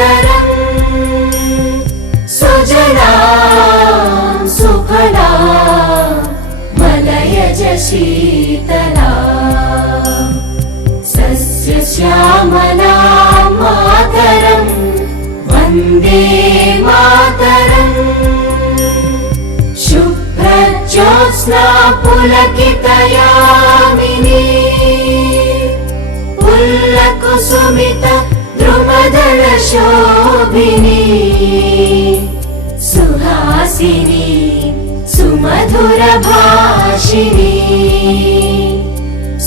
मातरम् सुजलां सुफलां मलयज शीतलां सस्यश्यामलां मातरं वन्दे मातरम् शुभ्रज्योत्स्ना पुलकितयामिनी पुल्लकुसुमित द्रुमदलशोभिनी सुहासिनी सुमधुरभाषिणी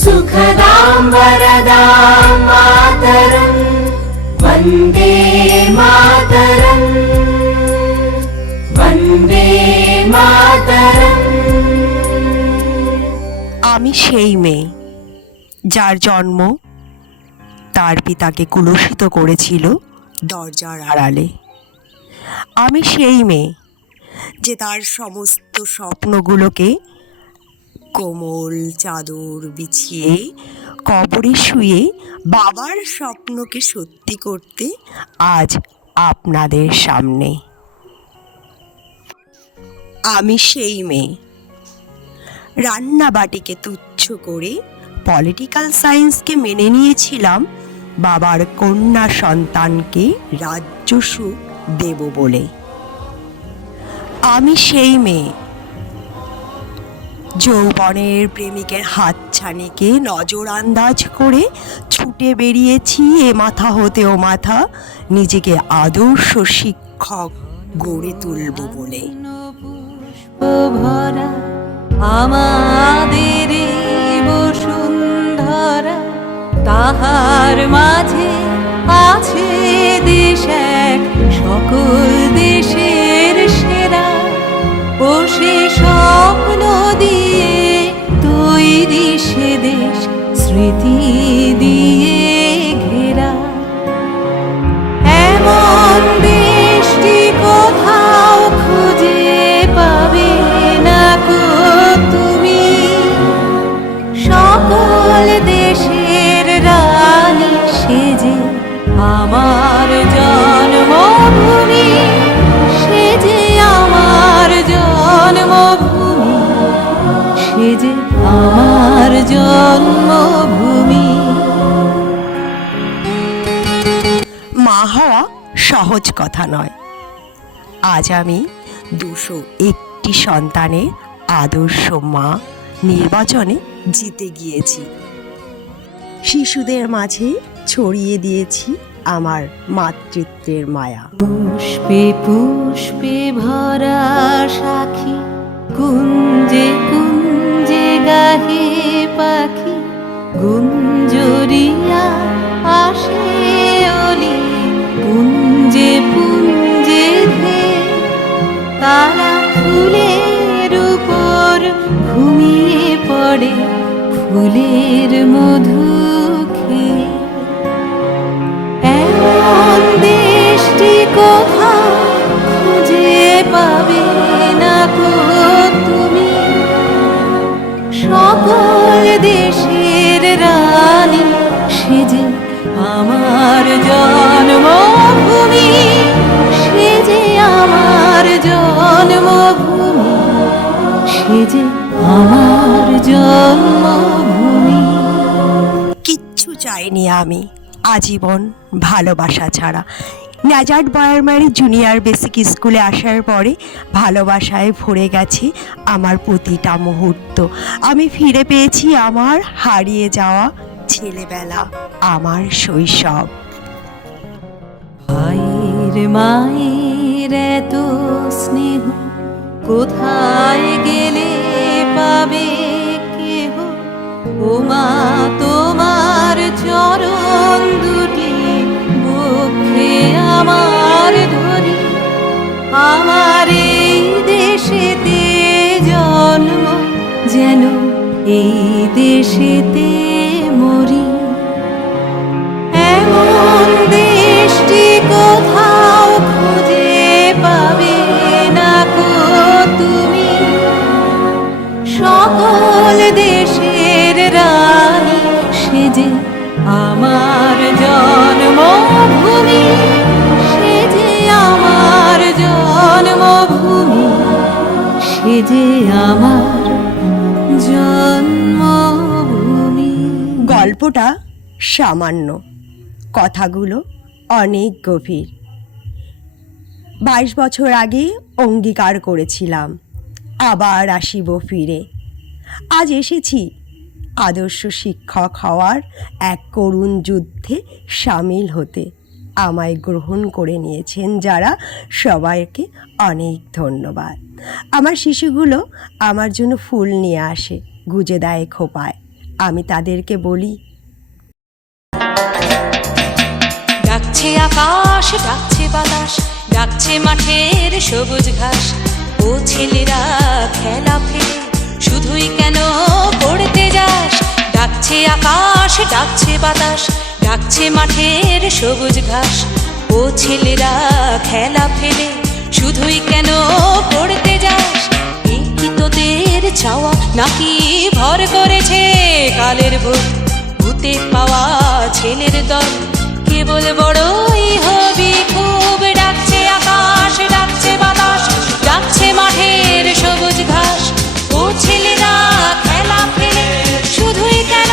सुखदां वरदां मातरं वन्दे मातरम् वन्दे मातरम्। আমি সেই মেয়ে যার জন্ম তার পিতাকে কুলসিত করেছিল দরজার আড়ালে। আমি সেই মেয়ে যে তার সমস্ত স্বপ্নগুলোকে কোমল চাদর বিছিয়ে কবরে শুয়ে বাবার স্বপ্নকে সত্যি করতে আজ আপনাদের সামনে। আমি সেই মেয়ে রান্নাবাটিকে তুচ্ছ করে পলিটিক্যাল সায়েন্সকে মেনে নিয়েছিলাম বাবার কন্যা সন্তানকে রাজ্য সুখ দেব বলে। আমি সেই মেয়ে যৌবনের প্রেমিকের হাতছানিকে নজর আন্দাজ করে ছুটে বেরিয়েছি এ মাথা হতে ও মাথা নিজেকে আদর্শ শিক্ষক গড়ে তুলব বলে। ভরা আমাদের বসুন্ধরা, তাহার মাঝে আছে দেশ এক সকল দেশের সেরা। ও সে স্বপ্ন দিয়ে তৈরি সে দেশ স্মৃতি দিয়ে ঘেরা। এমন দেশটি কোথাও খুঁজে পাবে না কো তুমি, সকল দেশের রানী সেজে আমার জন্মভূমি, সেজে আমার জন্মভূমি, সেজে আমার জন্মভূমি। মা হওয়া সহজ কথা নয়। আজ আমি 201টি সন্তানের আদর্শ মা নির্বাচনে জিতে গিয়েছি। শিশুদের মাঝে ছড়িয়ে দিয়েছি আমার মাতৃত্বের মায়া। পুষ্পে পুষ্পে ভরা সাখী, কুঞ্জে কুঞ্জে গাহে পাখি, গুঞ্জরিয়া আসে অলি, পুঞ্জে পুঞ্জে ধে। তারা ফুলের উপর ঘুমিয়ে পড়ে ফুলের মধু খেয়ে। এমন দেশটি কোথাও খুঁজে পাবে না কো তুমি, সকল দেশের রানী সেজে আমার জন্মভূমি, সেজে আমার জন্মভূমি, সেজে আমার জন্মভূমি। কিচ্ছু চাইনি আমি আজীবন ভালোবাসা ছাড়া। ন্যাজার্ড বয়ারমারি জুনিয়র বেসিক স্কুলে আসার পরে ভালোবাসায় ভরে গেছে আমার প্রতিটা মুহূর্ত। আমি ফিরে পেয়েছি আমার হারিয়ে যাওয়া ছেলেবেলা, আমার শৈশব। ভাইয়ের মায়ের এত স্নেহ কোথায় গেলে পাবে কেহ। ও মা তোমার চরণ দুটি বক্ষে আমার ধরি, আমার এই দেশেতে জন্ম যেন এই দেশেতে মরি। এমন দেশটি কোথাও খুঁজে পাবে না কো তুমি, সকল দেশের রানী সেজে আমার জন্মভূমি, জন্মভূমি সে যে আমার জন্মভূমি। গল্পটা সামান্য, কথাগুলো অনেক গভীর। 22 বছর আগে অঙ্গীকার করেছিলাম আবার আসিব ফিরে। আজ এসেছি আদর্শ শিক্ষক হওয়ার এক করুণ যুদ্ধে সামিল হতে। আমায় গ্রহণ করে নিয়েছেন যারা, সবাইকে অনেক ধন্যবাদ। আমার শিশুগুলো আমার জন্য ফুল নিয়ে আসে, গুজে দেয় খোপায়। আমি তাদেরকে বলি, ডাকছে আকাশ, ডাকছে বাতাস, ডাকছে মাঠের সবুজ ঘাস। ও ছেলেরা খেলা ফেলে শুধুই কেন পড়তে যাস? ডাকছে আকাশ, ডাকছে বাতাস, ডাকছে মাঠের সবুজ ঘাস। ও ছেলেরা খেলা ফেলে শুধুই কেন পড়তে যাস? এই কি তোদের চাওয়া নাকি ভর করেছে কালের ভূত? ভূতে পাওয়া ছেলের দল কেবল বড়ই হবি খুব। ডাকছে আকাশ, ডাকছে বাতাস, ডাকছে মাঠের সবুজ ঘাস। ও ছেলেরা খেলা ফেলে শুধুই কেন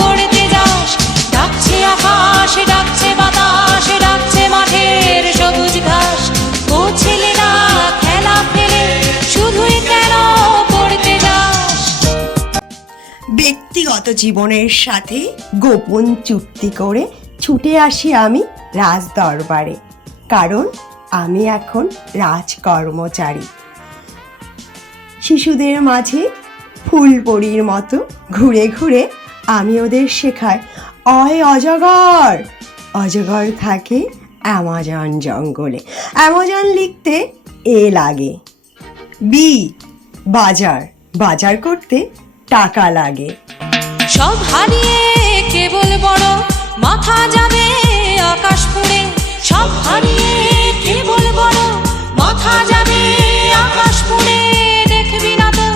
পড়তে যাস? ডাকছে আকাশ, ডাকছে বাতাস, ডাকছে মাঠের সবুজ ঘাস। ও ছেলেরা খেলা ফেলে শুধুই কেন পড়তে যাস? ব্যক্তিগত জীবনের সাথে গোপন চুক্তি করে ছুটে আসি আমি রাজ দরবারে, কারণ আমি এখন রাজকর্মচারী। শিশুদের মাঝে ফুলপরির মতো ঘুরে ঘুরে আমি ওদের শেখাই, অয় অজগর। অজগর থাকে অ্যামাজন জঙ্গলে। অ্যামাজন লিখতে এ লাগে। বি বাজার, বাজার করতে টাকা লাগে। সব হারিয়ে কেবল বড় মাথা যাবে আকাশ পুড়ে। সব হারিয়ে কেবল বড় মাথা যাবে আকাশ পুড়ে। দেখবি না তো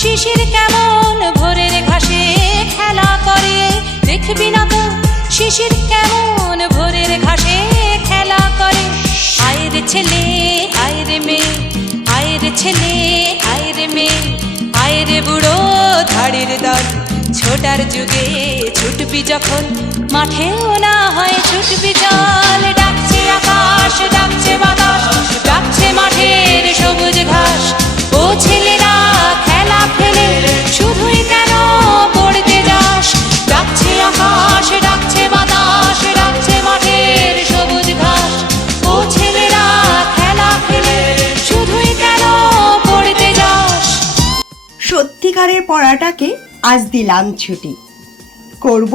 শিশির কেমন ভোরের ঘাসে খেলা করে? দেখবি না তো শিশির কেমন ভোরের ঘাসে খেলা করে? আয়ের ছেলে আয়ের মেয়ে, আয়ের ছেলে আয়ের মেয়ে, আয়ের বুড়ো ধাড়ির দল। ছোটার যুগে ছুটবি যখন মাঠেও না হয় ছুটবি চল। ডাকছে আকাশ, ডাকছে বাতাস, ডাকছে মাঠের সবুজ ঘাস। ও ছেলেরা খেলা ফেলে শুধুই কেন পড়তে যাস? ডাকছে আকাশ, ডাকছে বাতাস, ডাকছে মাঠের সবুজ ঘাস। ও ছেলেরা খেলা ফেলে শুধুই কেন পড়তে যাস? সত্যিকারের পড়াটাকে আজ দিলাম ছুটি, করব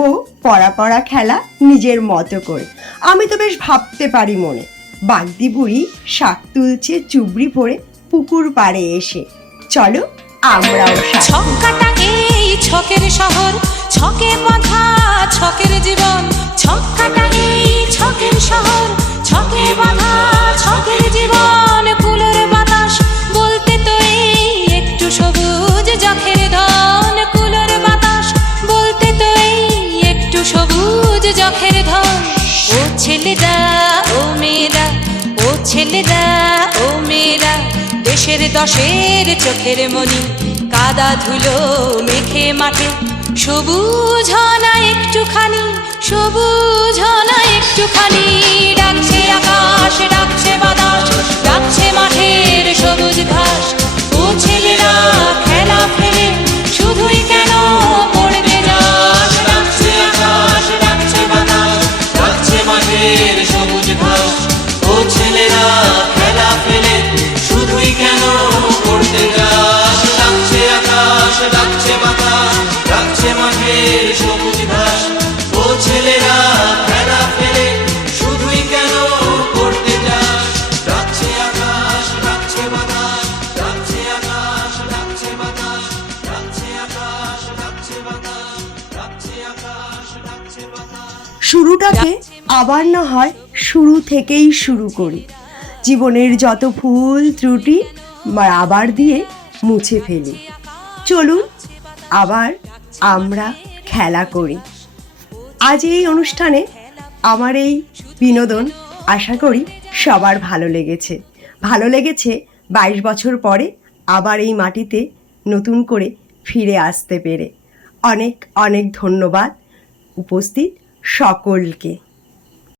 পড়া খেলা নিজের মতো করে। আমি তো বেশ ভাবতে পারি মনে। বাগদি বুড়ি শাক তুলছে চুবড়ি পরে পুকুর পাড়ে এসে, চলো আমরাও শাক তুলি। ছক্কাটা এই ছকের শহর, ছকে বাঁধা ছকের জীবন। ছক্কাটা এই ছকের শহর, ছকে বাঁধা ছকের জীবন। কুলোর বাতাস বলতে তো এই একটু সবুজ যখের ধন। কুলোর বাতাস বলতে তো এই একটু সবুজ যখের ধন। ও ছেলেরা ও মেয়েরা, ও ছেলেরা ও মেয়েরা, দেশের দশের চোখের মনি কাদা ধুলো মেখে মাঠে। সবুজ না একটুখানি, সবুজ না একটুখানি। ডাকছে আকাশ, ডাকছে বাতাস, ডাকছে মাঠের সবুজ ঘাস। ও ছেলেরা খেলা ফেলে শুধুই কেন পড়তে যাস? ডাকছে আকাশ, ডাকছে বাতাস, ডাকছে মাঠের সবুজ ঘাস। ও ছেলেরা খেলা ফেলে শুধুই কেন পড়তে যাস? ডাকছে আকাশ, ডাকছে বাতাস, ডাকছে মাঠের সবুজ ঘাস। ও ছেলেরা খেলা ফেলে শুধুই কেন পড়তে যাস? ডাকছে আকাশ, ডাকছে বাতাস, ডাকছে আকাশ, ডাকছে বাতাস, ডাকছে আকাশ, ডাকছে বাতাস, ডাকছে আকাশ, ডাকছে বাতাস। শুরুটাকে আবার না হয় শুরু থেকেই শুরু করি। জীবনের যত ভুল ত্রুটি আবার দিয়ে মুছে ফেলি। চলুন আবার আমরা খেলা করি। আজ এই অনুষ্ঠানে আমার এই বিনোদন আশা করি সবার ভালো লেগেছে। ভালো লেগেছে 22 বছর পরে আবার এই মাটিতে নতুন করে ফিরে আসতে পেরে। অনেক অনেক ধন্যবাদ উপস্থিত সকলকে।